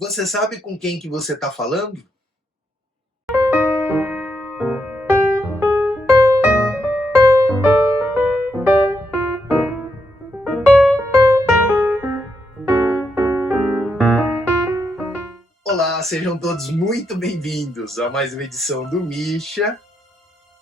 Você sabe com quem que você está falando? Olá, sejam todos muito bem-vindos a mais uma edição do Misha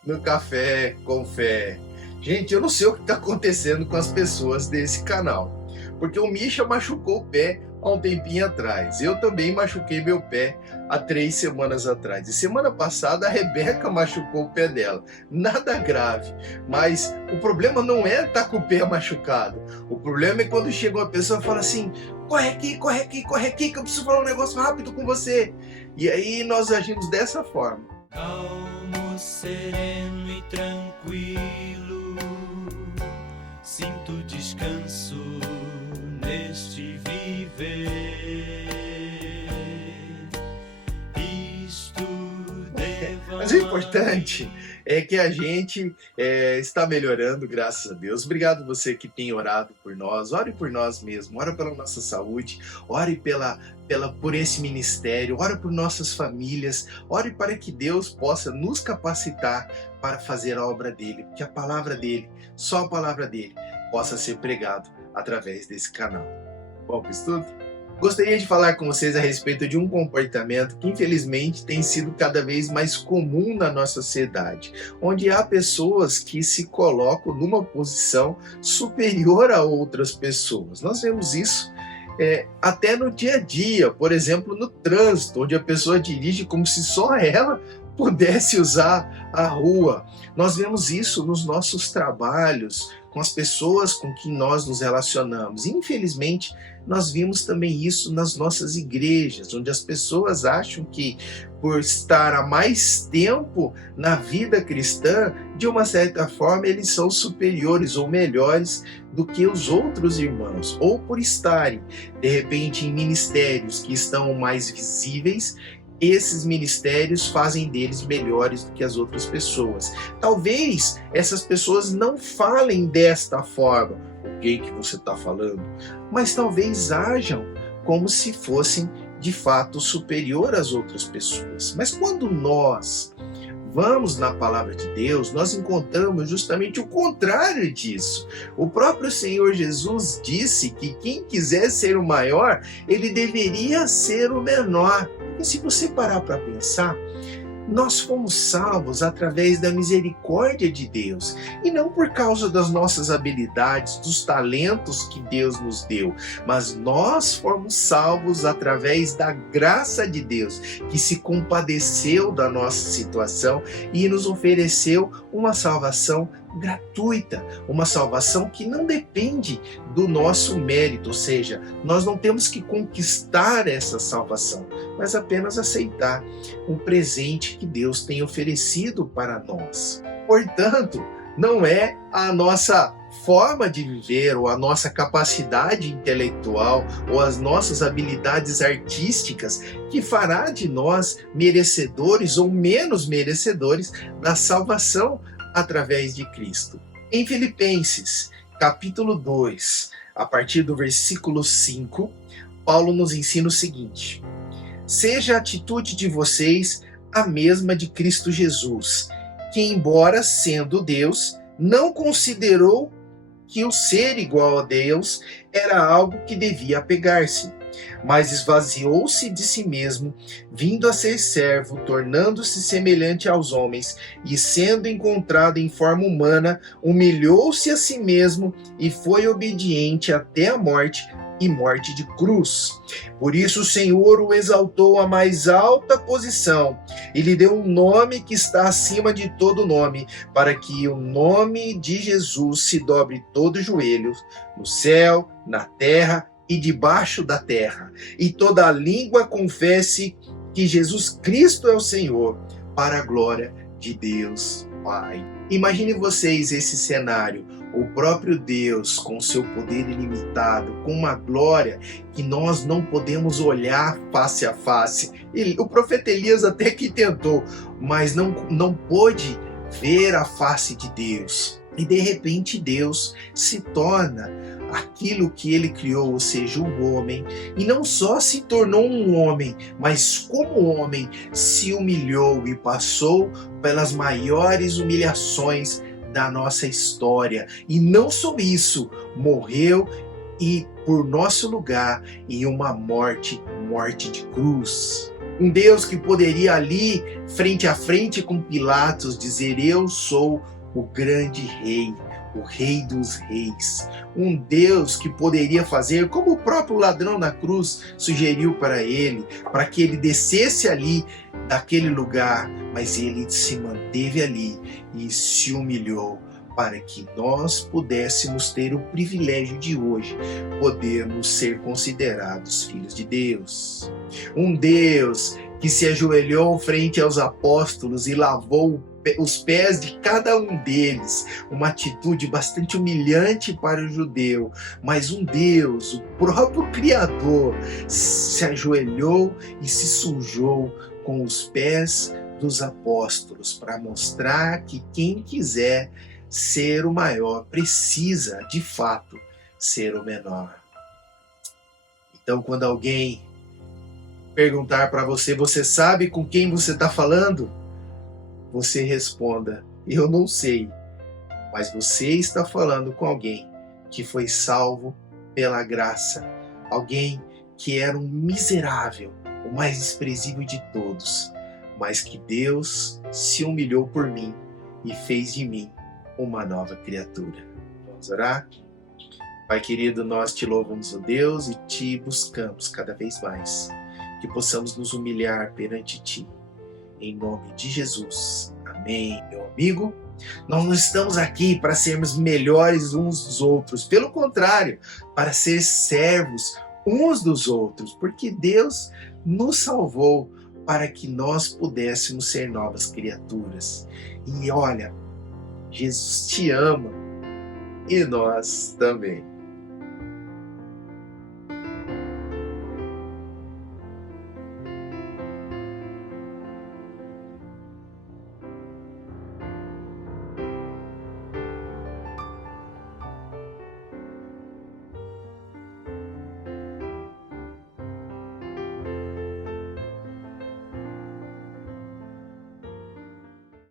no Café com Fé. Gente, eu não sei o que está acontecendo com as pessoas desse canal, porque o Misha machucou o pé há um tempinho atrás. Eu também machuquei meu pé há 3 semanas atrás. E semana passada a Rebeca machucou o pé dela. Nada grave, mas o problema não é estar com o pé machucado. O problema é quando chega uma pessoa e fala assim: corre aqui, corre aqui, corre aqui, que eu preciso falar um negócio rápido com você. E aí nós agimos dessa forma. Calmo, sereno e tranquilo, sinto descanso neste viver. Isto devo. Mas o importante é que a gente está melhorando, graças a Deus. Obrigado você que tem orado por nós. Ore por nós mesmos, ore pela nossa saúde, ore por esse ministério, ore por nossas famílias, ore para que Deus possa nos capacitar para fazer a obra dele, que a palavra dele, só a palavra dele, possa ser pregado através desse canal. Bom, para tudo? Gostaria de falar com vocês a respeito de um comportamento que infelizmente tem sido cada vez mais comum na nossa sociedade, onde há pessoas que se colocam numa posição superior a outras pessoas. Nós vemos isso até no dia a dia, por exemplo, no trânsito, onde a pessoa dirige como se só ela pudesse usar a rua. Nós vemos isso nos nossos trabalhos, com as pessoas com quem nós nos relacionamos. Infelizmente, nós vimos também isso nas nossas igrejas, onde as pessoas acham que, por estar há mais tempo na vida cristã, de uma certa forma eles são superiores ou melhores do que os outros irmãos, ou por estarem, de repente, em ministérios que estão mais visíveis. Esses ministérios fazem deles melhores do que as outras pessoas. Talvez essas pessoas não falem desta forma, o que você está falando, mas talvez ajam como se fossem de fato superior às outras pessoas. Mas quando nós vamos na palavra de Deus, nós encontramos justamente o contrário disso. O próprio Senhor Jesus disse que quem quiser ser o maior, ele deveria ser o menor. E se você parar para pensar, nós fomos salvos através da misericórdia de Deus e não por causa das nossas habilidades, dos talentos que Deus nos deu, mas nós fomos salvos através da graça de Deus, que se compadeceu da nossa situação e nos ofereceu uma salvação gratuita, uma salvação que não depende do nosso mérito, ou seja, nós não temos que conquistar essa salvação, mas apenas aceitar um presente que Deus tem oferecido para nós. Portanto, não é a nossa forma de viver, ou a nossa capacidade intelectual, ou as nossas habilidades artísticas que fará de nós merecedores ou menos merecedores da salvação através de Cristo. Em Filipenses, capítulo 2, a partir do versículo 5, Paulo nos ensina o seguinte: seja a atitude de vocês a mesma de Cristo Jesus, que, embora sendo Deus, não considerou que o ser igual a Deus era algo que devia apegar-se, mas esvaziou-se de si mesmo, vindo a ser servo, tornando-se semelhante aos homens, e sendo encontrado em forma humana, humilhou-se a si mesmo e foi obediente até a morte, e morte de cruz. Por isso o Senhor o exaltou à mais alta posição e lhe deu um nome que está acima de todo nome, para que o nome de Jesus se dobre todo joelho, no céu, na terra e debaixo da terra, e toda língua confesse que Jesus Cristo é o Senhor, para a glória de Deus Pai. Imagine vocês esse cenário: o próprio Deus, com seu poder ilimitado, com uma glória que nós não podemos olhar face a face. O profeta Elias até que tentou, mas não pôde ver a face de Deus. E de repente Deus se torna aquilo que ele criou, ou seja, o homem, e não só se tornou um homem, mas como homem se humilhou e passou pelas maiores humilhações da nossa história. E não só isso, morreu e por nosso lugar em uma morte de cruz. Um Deus que poderia ali, frente a frente com Pilatos, dizer: eu sou o grande rei, o rei dos reis. Um Deus que poderia fazer como o próprio ladrão na cruz sugeriu para ele, para que ele descesse ali daquele lugar, mas ele se manteve ali e se humilhou para que nós pudéssemos ter o privilégio de hoje podermos ser considerados filhos de Deus. Um Deus que se ajoelhou frente aos apóstolos e lavou os pés de cada um deles, uma atitude bastante humilhante para o judeu, mas um Deus, o próprio Criador, se ajoelhou e se sujou com os pés dos apóstolos para mostrar que quem quiser ser o maior precisa, de fato, ser o menor. Então, quando alguém perguntar para você: você sabe com quem você está falando? Você responda: eu não sei, mas você está falando com alguém que foi salvo pela graça, alguém que era um miserável, o mais desprezível de todos, mas que Deus se humilhou por mim e fez de mim uma nova criatura. Vamos orar? Pai querido, nós te louvamos, ó Deus, e te buscamos cada vez mais, que possamos nos humilhar perante ti, em nome de Jesus. Amém. Meu amigo, nós não estamos aqui para sermos melhores uns dos outros, pelo contrário, para ser servos uns dos outros, porque Deus nos salvou para que nós pudéssemos ser novas criaturas. E olha, Jesus te ama e nós também.